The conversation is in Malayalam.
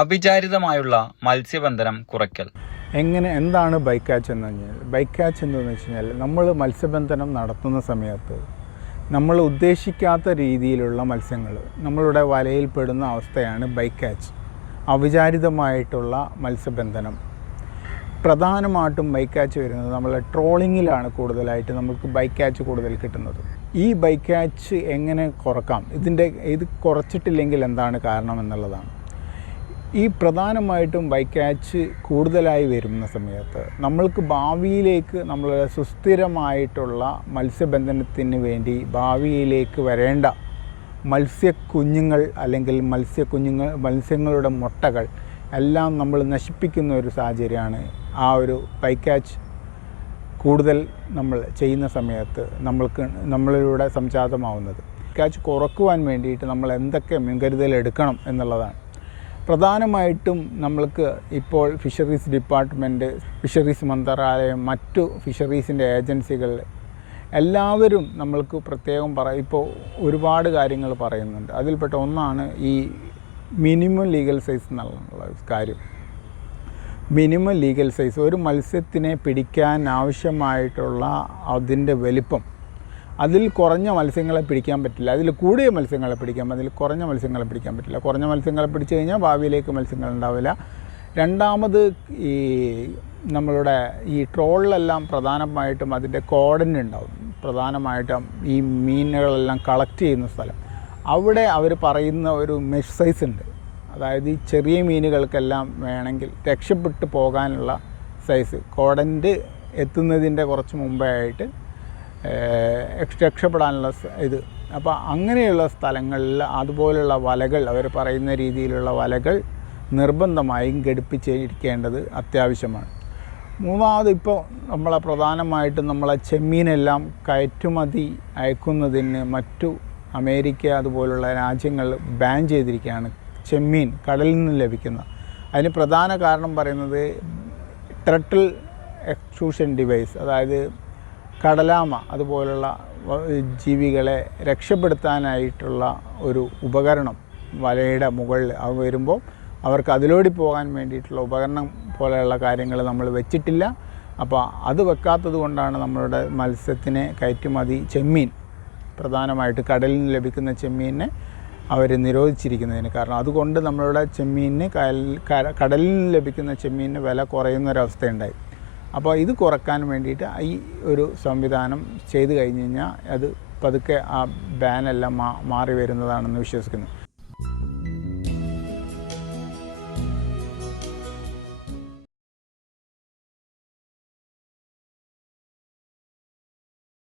അവിചാരിതമായുള്ള മത്സ്യബന്ധനം കുറയ്ക്കൽ. എങ്ങനെ എന്താണ് ബൈക്ക് ക്യാച്ച് എന്ന് പറഞ്ഞാൽ? ബൈക്ക് ക്യാച്ച് എന്ന് വെച്ച് കഴിഞ്ഞാൽ നമ്മൾ മത്സ്യബന്ധനം നടത്തുന്ന സമയത്ത് നമ്മൾ ഉദ്ദേശിക്കാത്ത രീതിയിലുള്ള മത്സ്യങ്ങൾ നമ്മളുടെ വലയിൽ പെടുന്ന അവസ്ഥയാണ് ബൈക്ക് ക്യാച്ച് അവിചാരിതമായിട്ടുള്ള മത്സ്യബന്ധനം. പ്രധാനമായിട്ടും ബൈക്ക് ക്യാച്ച് വരുന്നത് നമ്മളെ ട്രോളിങ്ങിലാണ് കൂടുതലായിട്ട് നമുക്ക് ബൈക്ക് ക്യാച്ച് കൂടുതൽ കിട്ടുന്നത്. ഈ ബൈക്ക് ക്യാച്ച് എങ്ങനെ കുറക്കാം? ഇതിന്റെ ഇത് കുറച്ചിട്ടില്ലെങ്കിൽ എന്താണ് കാരണം എന്നുള്ളതാണ്. ഈ പ്രധാനമായിട്ടും ബൈക്കാച്ച് കൂടുതലായി വരുന്ന സമയത്ത് നമ്മൾക്ക് ഭാവിയിലേക്ക് നമ്മൾ സുസ്ഥിരമായിട്ടുള്ള മത്സ്യബന്ധനത്തിന് വേണ്ടി ഭാവിയിലേക്ക് വരേണ്ട മത്സ്യക്കുഞ്ഞുങ്ങൾ അല്ലെങ്കിൽ മത്സ്യക്കുഞ്ഞുങ്ങൾ മത്സ്യങ്ങളുടെ മുട്ടകൾ എല്ലാം നമ്മൾ നശിപ്പിക്കുന്ന ഒരു സാഹചര്യമാണ് ആ ഒരു ബൈക്കാച്ച് കൂടുതൽ നമ്മൾ ചെയ്യുന്ന സമയത്ത് നമ്മൾക്ക് നമ്മളിലൂടെ സംജാതമാവുന്നത്. ക്യാച്ച് കുറക്കുവാൻ വേണ്ടിയിട്ട് നമ്മൾ എന്തൊക്കെ മുൻകരുതൽ എടുക്കണം എന്നുള്ളതാണ്. പ്രധാനമായിട്ടും നമ്മൾക്ക് ഇപ്പോൾ ഫിഷറീസ് ഡിപ്പാർട്ട്മെന്റ് ഫിഷറീസ് മന്ത്രാലയം മറ്റു ഫിഷറീസിന്റെ ഏജൻസികൾ എല്ലാവരും നമ്മൾക്ക് പ്രത്യേകം പറ ഇപ്പോൾ ഒരുപാട് കാര്യങ്ങൾ പറയുന്നുണ്ട്. അതിൽപ്പെട്ട ഒന്നാണ് ഈ മിനിമം ലീഗൽ സൈസ് എന്നുള്ള കാര്യം. മിനിമം ലീഗൽ സൈസ് ഒരു മത്സ്യത്തിനെ പിടിക്കാൻ ആവശ്യമായിട്ടുള്ള അതിന്റെ വലിപ്പം. അതിൽ കുറഞ്ഞ മത്സ്യങ്ങളെ പിടിക്കാൻ പറ്റില്ല. അതിൽ കൂടിയ മത്സ്യങ്ങളെ പിടിക്കാം അതിൽ കുറഞ്ഞ മത്സ്യങ്ങളെ പിടിക്കാൻ പറ്റില്ല. കുറഞ്ഞ മത്സ്യങ്ങളെ പിടിച്ചു കഴിഞ്ഞാൽ ഭാവിയിലേക്ക് മത്സ്യങ്ങൾ ഉണ്ടാവില്ല. രണ്ടാമത് ഈ നമ്മളുടെ ഈ ട്രോളിലെല്ലാം പ്രധാനമായിട്ടും അതിന്റെ കോർഡിന് ഉണ്ടാവും. പ്രധാനമായിട്ടും ഈ മീനുകളെല്ലാം കളക്ട് ചെയ്യുന്ന സ്ഥലം. അവിടെ അവർ പറയുന്ന ഒരു മെഷ് സൈസ് ഉണ്ട്. അതായത് ഈ ചെറിയ മീനുകൾക്കെല്ലാം വേണമെങ്കിൽ രക്ഷപ്പെട്ടു പോകാനുള്ള സൈസ് കോടന്റ് എത്തുന്നതിന്റെ കുറച്ച് മുമ്പേ ആയിട്ട് രക്ഷപ്പെടാനുള്ള ഇത്. അപ്പോൾ അങ്ങനെയുള്ള സ്ഥലങ്ങളിൽ അതുപോലുള്ള വലകൾ അവർ പറയുന്ന രീതിയിലുള്ള വലകൾ നിർബന്ധമായും ഘടിപ്പിച്ചിരിക്കേണ്ടത് അത്യാവശ്യമാണ്. മൂന്നാമത് ഇപ്പോൾ നമ്മളെ പ്രധാനമായിട്ടും നമ്മളെ ചെമ്മീനെല്ലാം കയറ്റുമതി അയക്കുന്നതിന് മറ്റു അമേരിക്ക അതുപോലുള്ള രാജ്യങ്ങൾ ബാൻ ചെയ്തിരിക്കുകയാണ് ചെമ്മീൻ കടലിൽ നിന്ന് ലഭിക്കുന്ന. അതിന് പ്രധാന കാരണം പറയുന്നത് ട്രട്ടിൽ എക്സ്ക്ലൂഷൻ ഡിവൈസ് അതായത് കടലാമ അതുപോലുള്ള ജീവികളെ രക്ഷപ്പെടുത്താനായിട്ടുള്ള ഒരു ഉപകരണം വലയുടെ മുകളിൽ അവ വരുമ്പോൾ അവർക്ക് അതിലൂടെ പോകാൻ വേണ്ടിയിട്ടുള്ള ഉപകരണം പോലെയുള്ള കാര്യങ്ങൾ നമ്മൾ വെച്ചിട്ടില്ല. അപ്പോൾ അത് വെക്കാത്തത് കൊണ്ടാണ് നമ്മളുടെ മത്സ്യത്തിനെ കയറ്റുമതി ചെമ്മീൻ പ്രധാനമായിട്ട് കടലിൽ നിന്ന് ലഭിക്കുന്ന ചെമ്മീനെ അവർ നിരോധിച്ചിരിക്കുന്നതിന് കാരണം. അതുകൊണ്ട് നമ്മളുടെ ചെമ്മീനിന് കടലിൽ നിന്ന് ലഭിക്കുന്ന ചെമ്മീനിന് വില കുറയുന്ന ഒരവസ്ഥയുണ്ടായി അപ്പോൾ ഇത് കുറയ്ക്കാൻ വേണ്ടിയിട്ട് ഈ ഒരു സംവിധാനം ചെയ്തു കഴിഞ്ഞ് കഴിഞ്ഞാൽ അത് പതുക്കെ ആ ബാനെല്ലാം മാറി വരുന്നതാണെന്ന് വിശ്വസിക്കുന്നു.